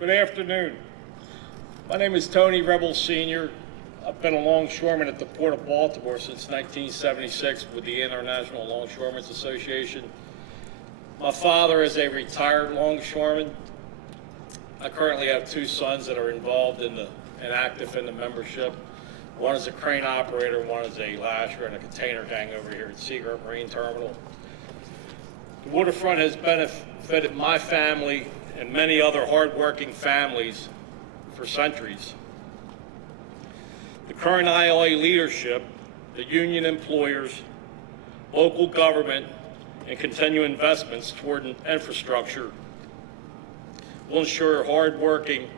Good afternoon. My name is Tony Rebel Sr. I've been a longshoreman at the Port of Baltimore since 1976 with the International Longshoremen's Association. My father is a retired longshoreman. I currently have two sons that are involved and active in the membership. One is a crane operator, one is a lasher and a container gang over here at Seagirt Marine Terminal. The waterfront has benefited my family and many other hardworking families for centuries. The current ILA leadership, the union employers, local government, and continued investments toward infrastructure will ensure hardworking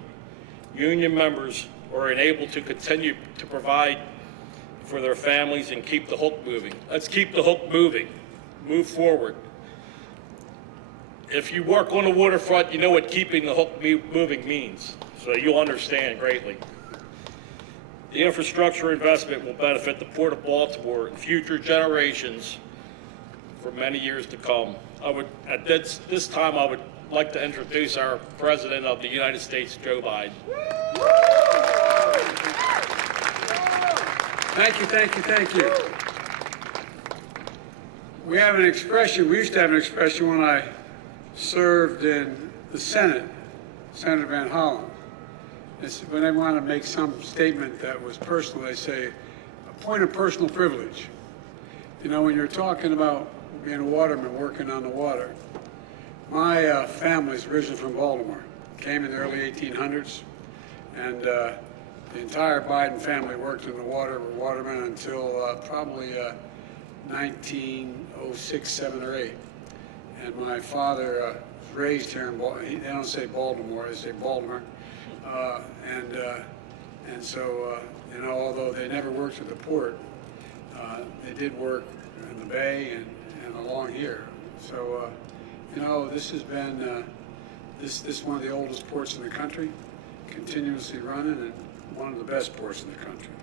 union members are enabled to continue to provide for their families and keep the hook moving. Let's keep the hook moving, move forward. If you work on the waterfront, you know what keeping the hook moving means, so you'll understand greatly. The infrastructure investment will benefit the Port of Baltimore and future generations for many years to come. At this time, I would like to introduce our President of the United States, Joe Biden. Thank you, thank you, thank you. We have an expression, we used to have an expression when I served in the Senate, Senator Van Hollen. When they want to make some statement that was personal, they say, a point of personal privilege. You know, when you're talking about being a waterman working on the water, my family's originally from Baltimore, came in the early 1800s, and the entire Biden family worked in the water, were watermen until probably 1906, 7, or 8. And my father was raised here in Baltimore. They don't say Baltimore, they say Baltimore. And so, you know, although they never worked at the port, they did work in the bay and along here. So, you know, this has been this one of the oldest ports in the country, continuously running, and one of the best ports in the country.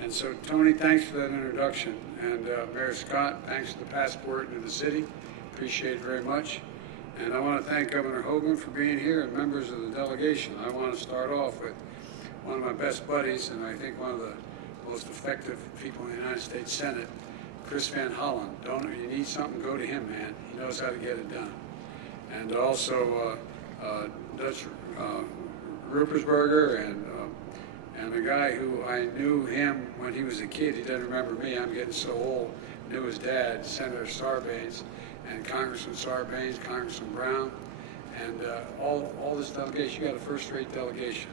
And so, Tony, thanks for that introduction. And Mayor Scott, thanks for the passport into the city. Appreciate it very much. And I want to thank Governor Hogan for being here and members of the delegation. I want to start off with one of my best buddies, and I think one of the most effective people in the United States Senate, Chris Van Hollen. You need something, go to him, man. He knows how to get it done. And also Dutch Ruppersberger and a guy who I knew him when he was a kid. He doesn't remember me. I'm getting so old. Knew his dad, Senator Sarbanes, and Congressman Sarbanes, Congressman Brown, and all this delegation. You got a first-rate delegation.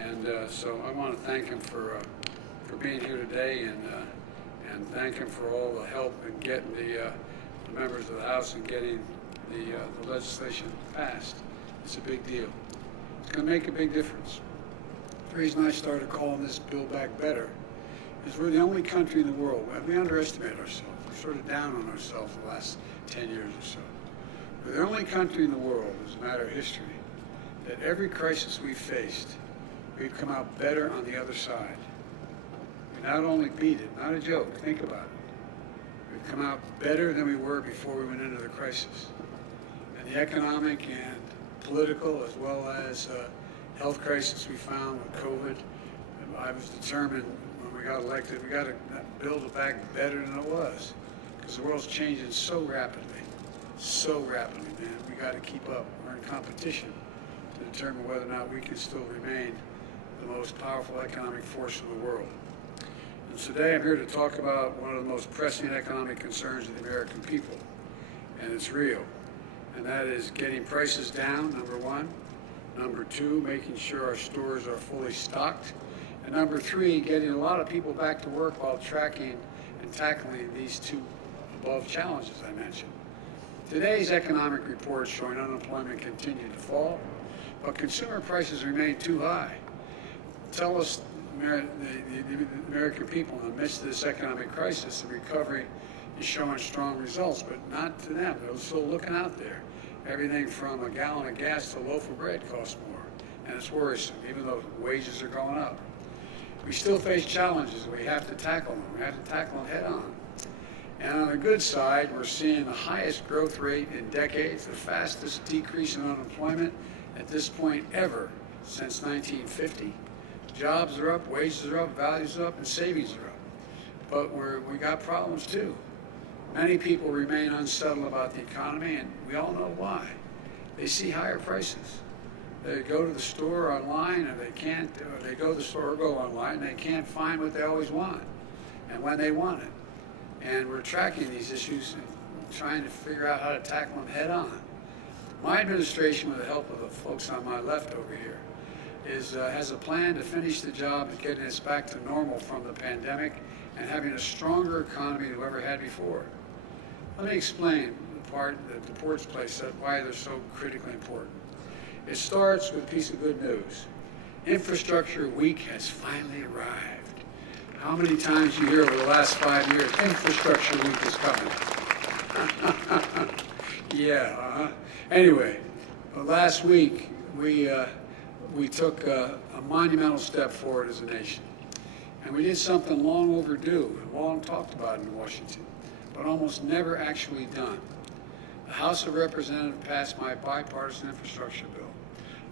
And so I want to thank him for being here today, and thank him for all the help in getting the members of the House and getting the legislation passed. It's a big deal. It's going to make a big difference. The reason I started calling this Build Back Better is we're the only country in the world. We underestimate ourselves. We're sort of down on ourselves the last 10 years or so. We're the only country in the world, as a matter of history, that every crisis we've faced, we've come out better on the other side. We not only beat it, not a joke, think about it. We've come out better than we were before we went into the crisis. And the economic and political, as well as health crisis we found with COVID, I was determined when we got elected, we got to build it back better than it was. Because the world's changing so rapidly, man. We got to keep up. We're in competition to determine whether or not we can still remain the most powerful economic force in the world. And today I'm here to talk about one of the most pressing economic concerns of the American people, and it's real. And that is getting prices down, number one. Number two, making sure our stores are fully stocked. And number three, getting a lot of people back to work while tracking and tackling these two above challenges I mentioned. Today's economic report showing unemployment continued to fall, but consumer prices remain too high. Tell us, the American people, in the midst of this economic crisis, the recovery is showing strong results, but not to them. They're still looking out there. Everything from a gallon of gas to a loaf of bread costs more, and it's worrisome, even though wages are going up. We still face challenges, and we have to tackle them. We have to tackle them head on. And on the good side, we're seeing the highest growth rate in decades, the fastest decrease in unemployment, at this point ever since 1950. Jobs are up, wages are up, values are up, and savings are up. But we got problems too. Many people remain unsettled about the economy, and we all know why. They see higher prices. They go to the store online, and they can't, or they go to the store or go online, and they can't find what they always want and when they want it. And we're tracking these issues and trying to figure out how to tackle them head on. My administration, with the help of the folks on my left over here, has a plan to finish the job of getting us back to normal from the pandemic and having a stronger economy than we ever had before. Let me explain the part that the ports play, why they're so critically important. It starts with a piece of good news. Infrastructure Week has finally arrived. How many times you hear over the last 5 years, Infrastructure Week is coming? Yeah, Anyway, last week we took a monumental step forward as a nation. And we did something long overdue, long talked about in Washington, but almost never actually done. The House of Representatives passed my Bipartisan Infrastructure Bill.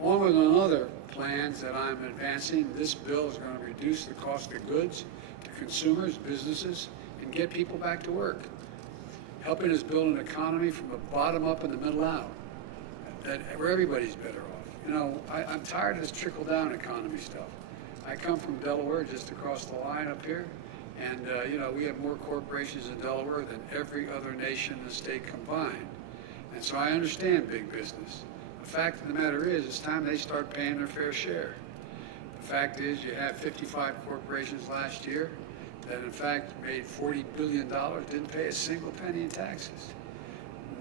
Along with other plans that I'm advancing, this bill is going to reduce the cost of goods to consumers, businesses, and get people back to work, helping us build an economy from the bottom up and the middle out, where everybody's better off. You know, I'm tired of this trickle-down economy stuff. I come from Delaware, just across the line up here, and you know, we have more corporations in Delaware than every other nation in the state combined. And so I understand big business. The fact of the matter is, it's time they start paying their fair share. The fact is, you have 55 corporations last year that in fact made $40 billion, didn't pay a single penny in taxes.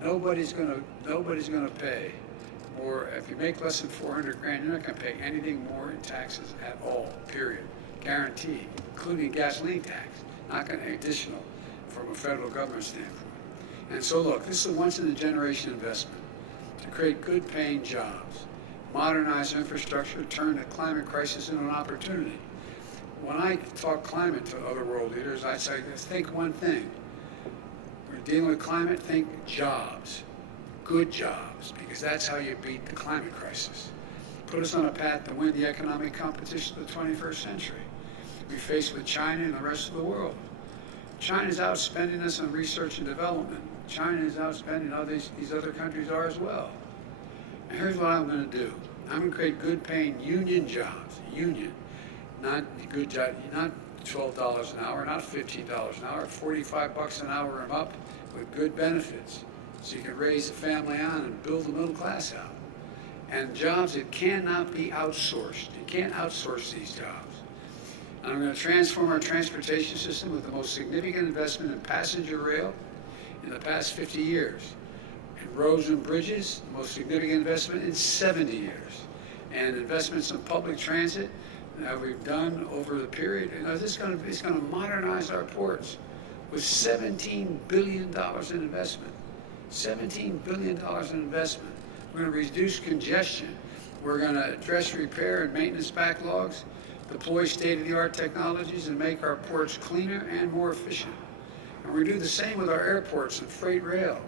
Nobody's gonna pay more. If you make less than 400 grand, you're not gonna pay anything more in taxes at all, period. Guaranteed, including gasoline tax, not gonna additional from a federal government standpoint. And so look, this is a once in a generation investment to create good paying jobs, modernize infrastructure, turn the climate crisis into an opportunity. When I talk climate to other world leaders, I say, think one thing. We're dealing with climate, think jobs, good jobs, because that's how you beat the climate crisis. Put us on a path to win the economic competition of the 21st century. We face with China and the rest of the world. China's outspending us on research and development. China is outspending how these other countries are as well. And here's what I'm going to do. I'm going to create good paying union jobs, not good job, not $12 an hour, not $15 an hour, $45 an hour and up with good benefits. So you can raise a family on and build the middle class out. And jobs that cannot be outsourced. You can't outsource these jobs. And I'm going to transform our transportation system with the most significant investment in passenger rail in the past 50 years. In roads and bridges, the most significant investment in 70 years. And investments in public transit that we've done over the period. You know, it's going to modernize our ports with $17 billion in investment. $17 billion in investment. We're going to reduce congestion. We're going to address repair and maintenance backlogs, deploy state-of-the-art technologies, and make our ports cleaner and more efficient. And we're going to do the same with our airports and freight rail.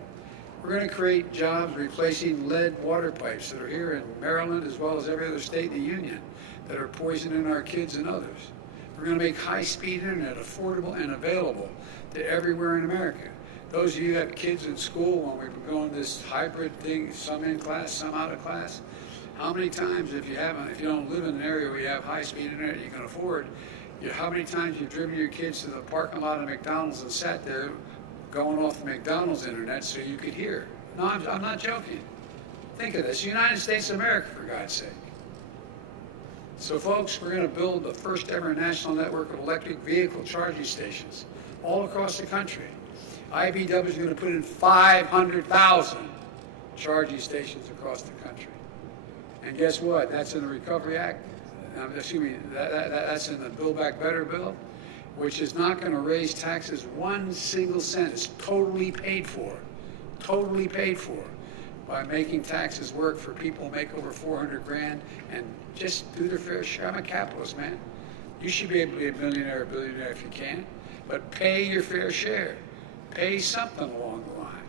We're going to create jobs replacing lead water pipes that are here in Maryland as well as every other state in the union that are poisoning our kids and others. We're going to make high-speed internet affordable and available to everywhere in America. Those of you who have kids in school, when we've been going this hybrid thing, some in class, some out of class, how many times, if you don't live in an area where you have high-speed internet you can afford, how many times you've driven your kids to the parking lot of McDonald's and sat there going off the McDonald's internet so you could hear? No, I'm not joking. Think of this, United States of America, for God's sake. So folks, we're going to build the first ever national network of electric vehicle charging stations all across the country. IBW is going to put in 500,000 charging stations across the country. And guess what? That's in the Recovery Act. That's in the Build Back Better bill, which is not going to raise taxes 1 single cent. It's totally paid for by making taxes work for people who make over 400 grand and just do their fair share. I'm a capitalist, man. You should be able to be a millionaire or billionaire if you can, but pay your fair share. Pay something along the line.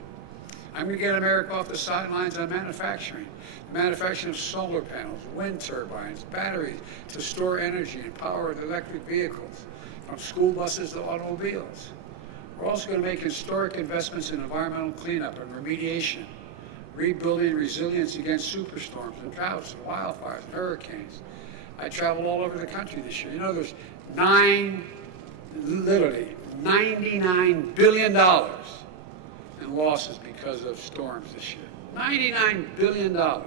I'm going to get America off the sidelines on manufacturing of solar panels, wind turbines, batteries to store energy and power electric vehicles, from school buses to automobiles. We're also going to make historic investments in environmental cleanup and remediation, rebuilding resilience against superstorms and droughts and wildfires and hurricanes. I traveled all over the country this year. You know, there's literally $99 billion in losses because of storms this year. $99 billion. You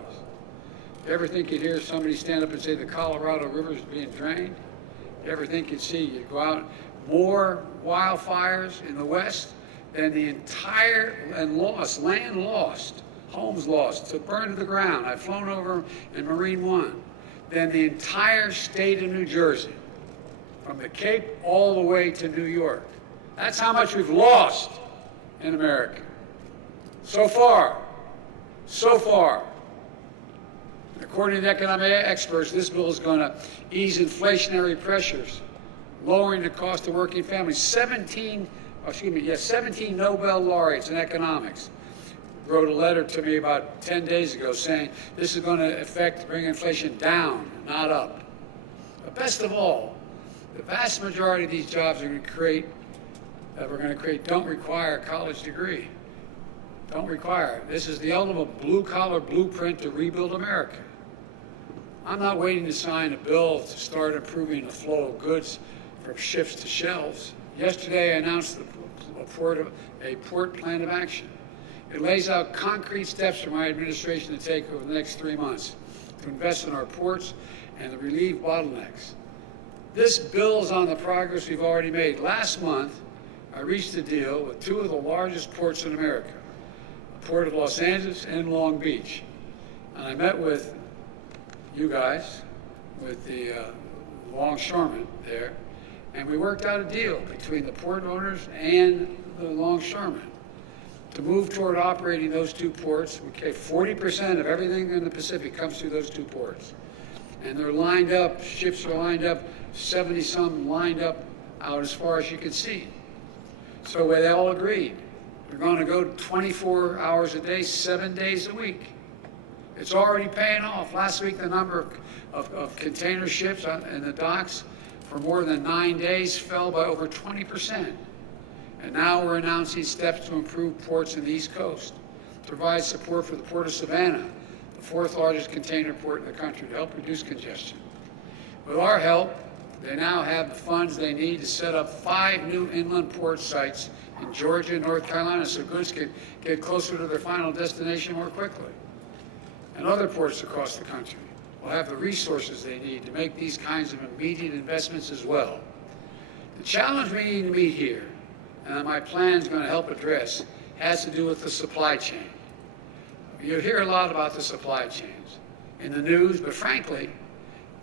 ever think you'd hear somebody stand up and say the Colorado River is being drained? You ever think you'd see, you go out, more wildfires in the West than the entire, and lost, land lost, homes lost, to burn to the ground. I've flown over in Marine One, than the entire state of New Jersey, from the Cape all the way to New York. That's how much we've lost in America. So far. According to economic experts, this bill is going to ease inflationary pressures, lowering the cost of working families. 17 Nobel laureates in economics wrote a letter to me about 10 days ago saying this is going to bring inflation down, not up. But best of all, the vast majority of these jobs we're going to create don't require a college degree. Don't require it. This is the ultimate blue-collar blueprint to rebuild America. I'm not waiting to sign a bill to start improving the flow of goods from ships to shelves. Yesterday, I announced a port plan of action. It lays out concrete steps for my administration to take over the next 3 months to invest in our ports and to relieve bottlenecks. This builds on the progress we've already made. Last month, I reached a deal with two of the largest ports in America, the Port of Los Angeles and Long Beach. And I met with you guys, with the longshoremen there, and we worked out a deal between the port owners and the longshoremen to move toward operating those two ports. Okay, 40% of everything in the Pacific comes through those two ports. And they're lined up, ships are lined up, 70-some lined up out as far as you can see. So they all agreed. We're going to go 24 hours a day, 7 days a week. It's already paying off. Last week, the number of container ships in the docks for more than 9 days fell by over 20%. And now we're announcing steps to improve ports in the East Coast, to provide support for the Port of Savannah, the fourth largest container port in the country, to help reduce congestion. With our help, they now have the funds they need to set up 5 new inland port sites in Georgia and North Carolina so goods can get closer to their final destination more quickly. And other ports across the country will have the resources they need to make these kinds of immediate investments as well. The challenge we need to meet here, and my plan is going to help address, has to do with the supply chain. You hear a lot about the supply chains in the news, but frankly,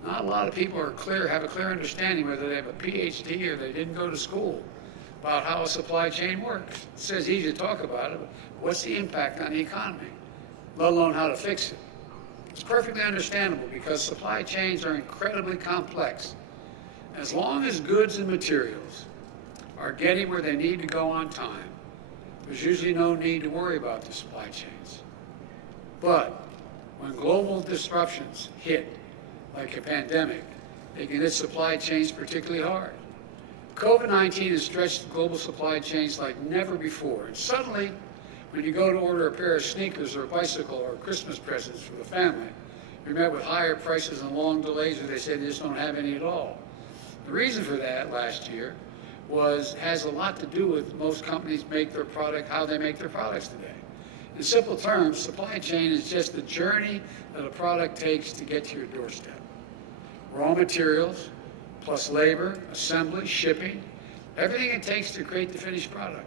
not a lot of people have a clear understanding, whether they have a PhD or they didn't go to school, about how a supply chain works. It says easy to talk about it, but what's the impact on the economy, let alone how to fix it? It's perfectly understandable because supply chains are incredibly complex. As long as goods and materials are getting where they need to go on time, there's usually no need to worry about the supply chains. But when global disruptions hit, like a pandemic, they can hit supply chains particularly hard. COVID-19 has stretched global supply chains like never before. And suddenly, when you go to order a pair of sneakers or a bicycle or Christmas presents for the family, you're met with higher prices and long delays, or they say they just don't have any at all. The reason for that last year has a lot to do with most companies how they make their products today. In simple terms, supply chain is just the journey that a product takes to get to your doorstep. Raw materials, plus labor, assembly, shipping, everything it takes to create the finished product.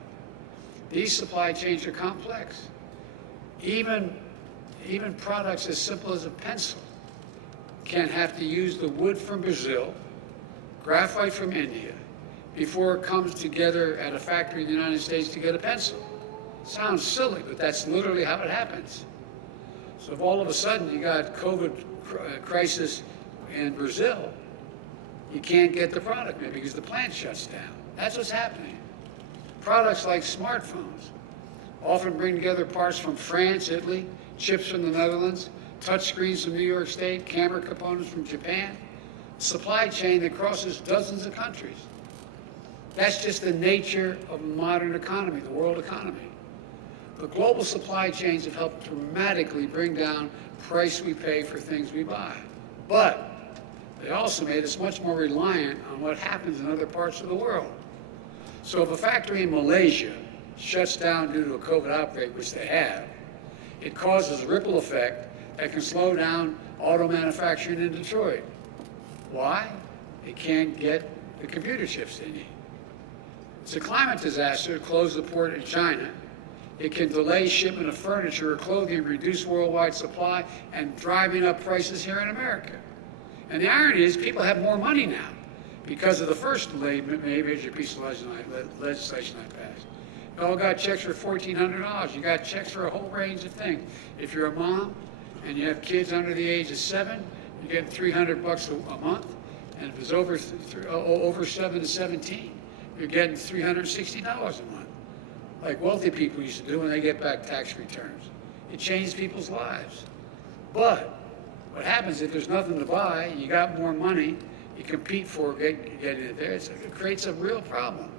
These supply chains are complex. Even products as simple as a pencil can have to use the wood from Brazil, graphite from India, before it comes together at a factory in the United States to get a pencil. Sounds silly, but that's literally how it happens. So if all of a sudden you got COVID crisis in Brazil, you can't get the product maybe because the plant shuts down. That's what's happening. Products like smartphones, often bring together parts from France, Italy, chips from the Netherlands, touch screens from New York State, camera components from Japan, supply chain that crosses dozens of countries. That's just the nature of the modern economy, the world economy. The global supply chains have helped dramatically bring down the price we pay for things we buy. But they also made us much more reliant on what happens in other parts of the world. So if a factory in Malaysia shuts down due to a COVID outbreak, which they have, it causes a ripple effect that can slow down auto manufacturing in Detroit. Why? They can't get the computer chips they need. It's a climate disaster to close the port in China. It can delay shipment of furniture or clothing, reduce worldwide supply, and driving up prices here in America. And the irony is people have more money now because of the first major piece of legislation I passed. You all got checks for $1,400. You got checks for a whole range of things. If you're a mom and you have kids under the age of 7, you're getting $300 a month. And if it's over 7 to 17, you're getting $360 a month, like wealthy people used to do when they get back tax returns. It changed people's lives. But what happens if there's nothing to buy, you got more money, you compete for getting it there, it creates a real problem.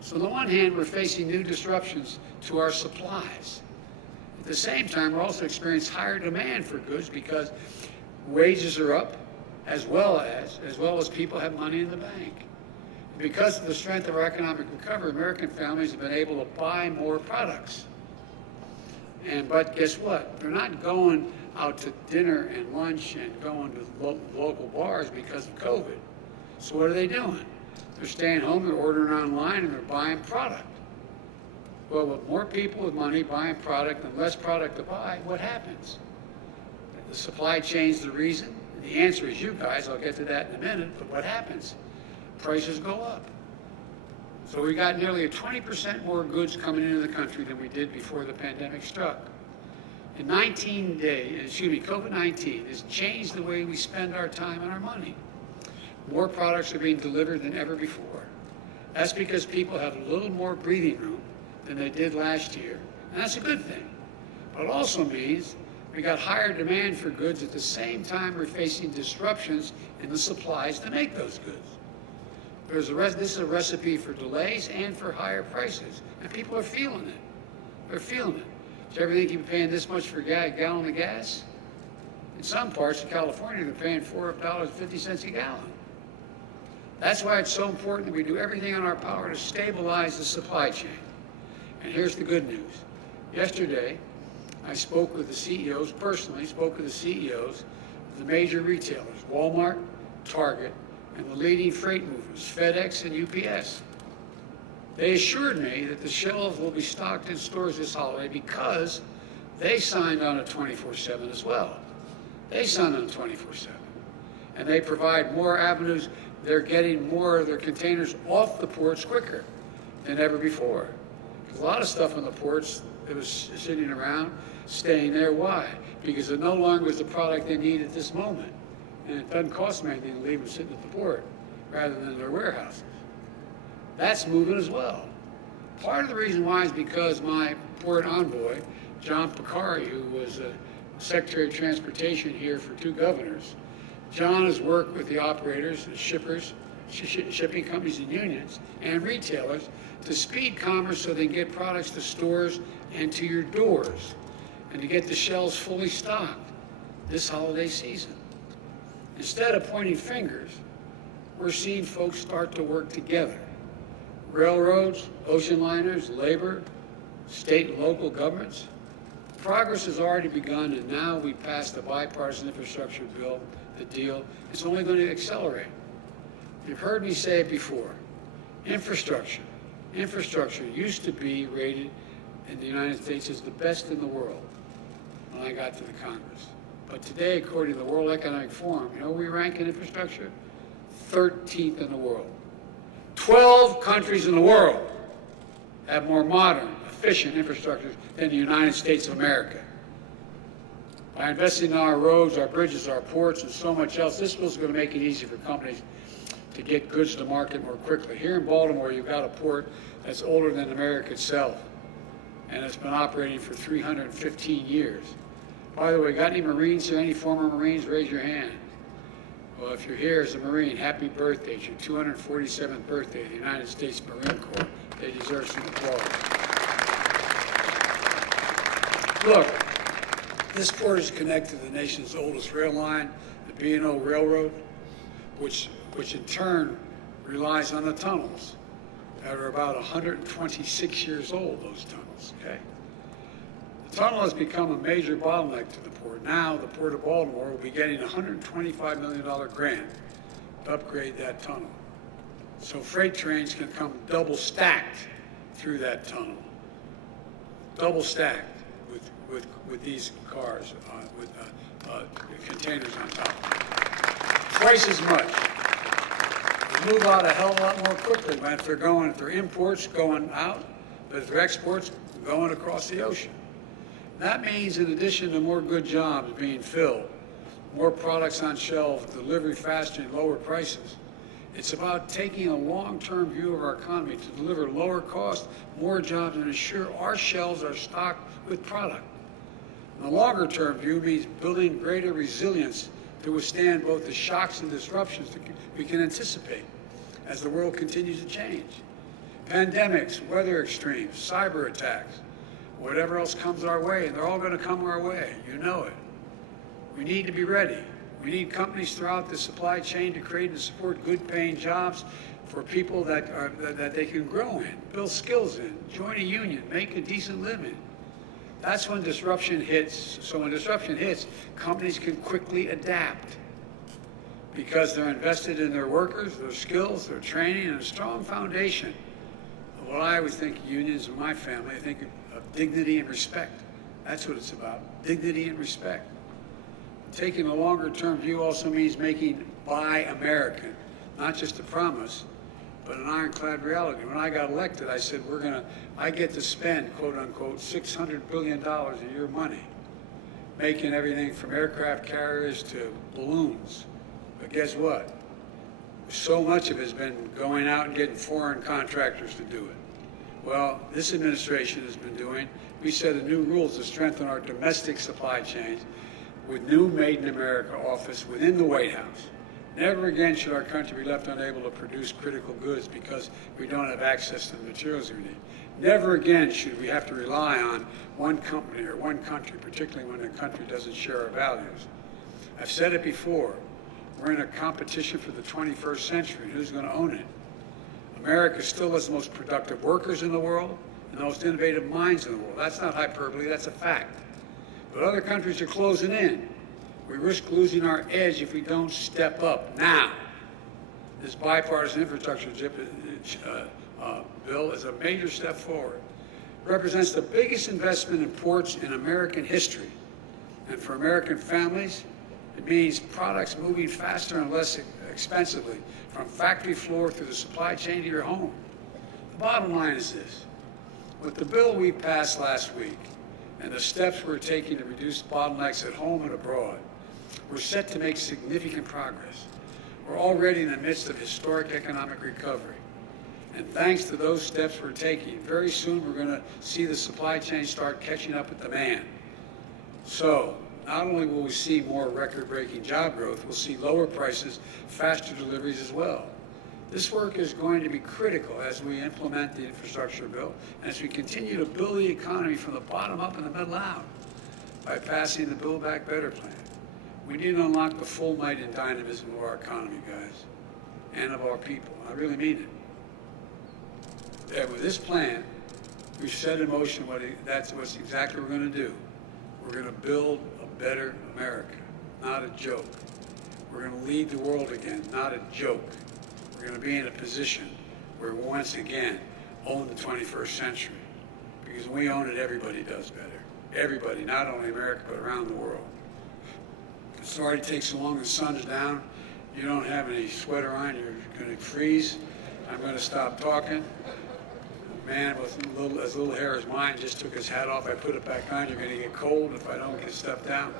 So on the one hand, we're facing new disruptions to our supplies. At the same time, we're also experiencing higher demand for goods because wages are up, as well as people have money in the bank. Because of the strength of our economic recovery, American families have been able to buy more products. But guess what? They're not going out to dinner and lunch and going to local bars because of COVID. So what are they doing? They're staying home, they're ordering online, and they're buying product. Well, with more people with money buying product and less product to buy, what happens? The supply chain's the reason. The answer is you guys. I'll get to that in a minute. But what happens? Prices go up. So we got nearly 20% more goods coming into the country than we did before the pandemic struck. In 19 days, COVID-19 has changed the way we spend our time and our money. More products are being delivered than ever before. That's because people have a little more breathing room than they did last year, and that's a good thing. But it also means we got higher demand for goods at the same time we're facing disruptions in the supplies to make those goods. This is a recipe for delays and for higher prices, and people are feeling it. They're feeling it. Does everything keep paying this much for a gallon of gas? In some parts of California, they're paying $4.50 a gallon. That's why it's so important that we do everything in our power to stabilize the supply chain. And here's the good news. Yesterday, I spoke with the CEOs, personally spoke with the CEOs of the major retailers, Walmart, Target, and the leading freight movers, FedEx and UPS. They assured me that the shelves will be stocked in stores this holiday because they signed on a 24/7 as well. They signed on 24/7. And they provide more avenues. They're getting more of their containers off the ports quicker than ever before. There's a lot of stuff on the ports that was sitting around, staying there. Why? Because it no longer is the product they need at this moment. And it doesn't cost them anything to leave them sitting at the port rather than their warehouses. That's moving as well. Part of the reason why is because my port envoy, John Picari, who was Secretary of Transportation here for 2 governors, John has worked with the operators, the shippers, shipping companies and unions, and retailers to speed commerce so they can get products to stores and to your doors and to get the shelves fully stocked this holiday season. Instead of pointing fingers, we're seeing folks start to work together. Railroads, ocean liners, labor, state and local governments. Progress has already begun, and now we passed the Bipartisan Infrastructure Bill, the deal. It's only going to accelerate. You've heard me say it before. Infrastructure used to be rated in the United States as the best in the world when I got to the Congress. But today, according to the World Economic Forum, you know where we rank in infrastructure? 13th in the world. 12 countries in the world have more modern, efficient infrastructure than the United States of America. By investing in our roads, our bridges, our ports, and so much else, this bill is going to make it easy for companies to get goods to market more quickly. Here in Baltimore, you've got a port that's older than America itself. and it's been operating for 315 years. By the way, got any Marines here? Any former Marines? Raise your hand. Well, if you're here as a Marine, happy birthday. It's your 247th birthday of the United States Marine Corps. They deserve some applause. Look, this port is connected to the nation's oldest rail line, the B&O Railroad, which in turn relies on the tunnels that are about 126 years old, those tunnels, okay? The tunnel has become a major bottleneck to the port. Now, the Port of Baltimore will be getting a $125 million grant to upgrade that tunnel. So freight trains can come double stacked through that tunnel. Double stacked with these cars, with containers on top. Twice as much. They move out a hell of a lot more quickly if they're imports going out, but if they're exports going across the ocean. That means in addition to more good jobs being filled, more products on shelves, delivery faster and lower prices, it's about taking a long-term view of our economy to deliver lower cost, more jobs, and ensure our shelves are stocked with product. And the longer-term view means building greater resilience to withstand both the shocks and disruptions that we can anticipate as the world continues to change. Pandemics, weather extremes, cyber attacks, whatever else comes our way, and they're all going to come our way. You know it. We need to be ready. We need companies throughout the supply chain to create and support good-paying jobs for people that they can grow in, build skills in, join a union, make a decent living. That's when disruption hits. So when disruption hits, companies can quickly adapt because they're invested in their workers, their skills, their training, and a strong foundation of what I always think unions in my family, I think of dignity and respect. That's what it's about, dignity and respect. Taking a longer-term view also means making Buy American, not just a promise, but an ironclad reality. When I got elected, I said, I get to spend, quote unquote, $600 billion a year money, making everything from aircraft carriers to balloons. But guess what? So much of it has been going out and getting foreign contractors to do it. Well, this administration has been doing, we set a new rules to strengthen our domestic supply chains with new Made in America office within the White House. Never again should our country be left unable to produce critical goods because we don't have access to the materials we need. Never again should we have to rely on one company or one country, particularly when a country doesn't share our values. I've said it before, we're in a competition for the 21st century. Who's going to own it? America still has the most productive workers in the world and the most innovative minds in the world. That's not hyperbole, that's a fact. But other countries are closing in. We risk losing our edge if we don't step up now. This Bipartisan Infrastructure Bill is a major step forward. It represents the biggest investment in ports in American history. And for American families, it means products moving faster and less expensively from factory floor through the supply chain to your home. The bottom line is this. With the bill we passed last week and the steps we're taking to reduce bottlenecks at home and abroad, we're set to make significant progress. We're already in the midst of historic economic recovery. And thanks to those steps we're taking, very soon we're going to see the supply chain start catching up with demand. So, not only will we see more record-breaking job growth, we'll see lower prices, faster deliveries as well. This work is going to be critical as we implement the infrastructure bill and as we continue to build the economy from the bottom up and the middle out by passing the Build Back Better plan. We need to unlock the full might and dynamism of our economy, guys, and of our people. I really mean it. And with this plan, we've set in motion that's what's exactly what we're going to do. We're going to build a better America, not a joke. We're going to lead the world again, not a joke. We're going to be in a position where we once again own the 21st century. Because when we own it, everybody does better. Everybody, not only America, but around the world. Sorry it takes so long, the sun's down. You don't have any sweater on, you're going to freeze. I'm going to stop talking. A man with as little hair as mine just took his hat off. I put it back on. You're going to get cold if I don't get stuff down.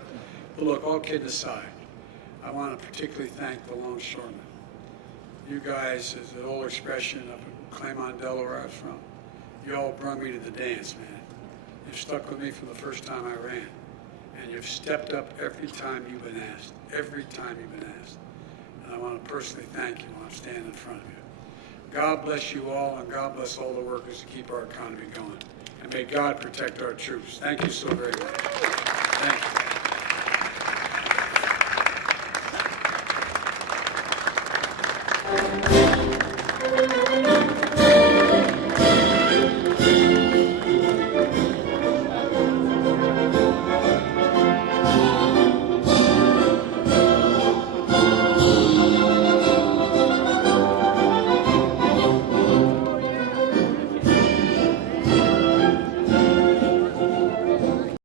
But look, all kidding aside, I want to particularly thank the longshoremen. You guys, as an old expression up in Claymont, Delaware, I was from, you all brought me to the dance, man. You've stuck with me from the first time I ran. And you've stepped up every time you've been asked. Every time you've been asked. And I want to personally thank you while I'm standing in front of you. God bless you all, and God bless all the workers to keep our economy going. And may God protect our troops. Thank you so very much. Thank you.